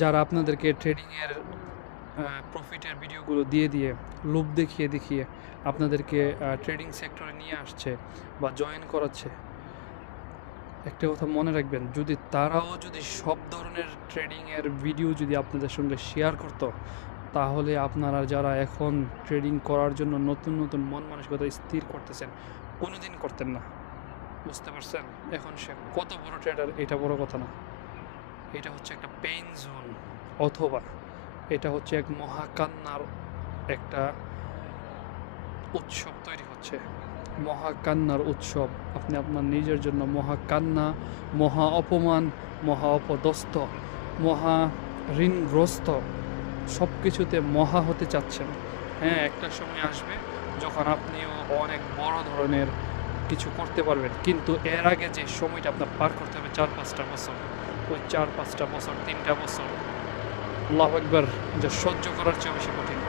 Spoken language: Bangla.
যারা আপনাদেরকে ট্রেডিংয়ের প্রফিটের ভিডিওগুলো দিয়ে লোভ দেখিয়ে দেখিয়ে আপনাদেরকে ট্রেডিং সেক্টরে নিয়ে আসছে বা জয়েন করাচ্ছে, একটা কথা মনে রাখবেন, যদি তারাও যদি সব ধরনের ট্রেডিংয়ের ভিডিও যদি আপনাদের সঙ্গে শেয়ার করতো, তাহলে আপনারা যারা এখন ট্রেডিং করার জন্য নতুন নতুন মন মানসিকতা স্থির করতেছেন, কোনোদিন করতেন না। বুঝতে পারছেন? এখন সে কত বড় ট্রেডার এটা বড় কথা না, এটা হচ্ছে একটা পেইন জোন, অথবা এটা হচ্ছে এক মহাকান্নার একটা উৎসব তৈরি হচ্ছে, মহাকান্নার উৎসব। আপনি আপনার নিজের জন্য মহাকান্না, মহা অপমান, মহা অপদস্থ, মহা ঋণগ্রস্ত, সব কিছুতে মহা হতে চাচ্ছেন। হ্যাঁ, একটা সময় আসবে যখন আপনিও অনেক বড় ধরনের কিছু করতে পারবেন, কিন্তু এর আগে যে সময়টা আপনার পার করতে হবে 4-5টা বছর, ওই 4-5টা বছর, 3টা বছর, আল্লাহু আকবার, যা সহ্য করার চেয়ে বেশি কঠিন।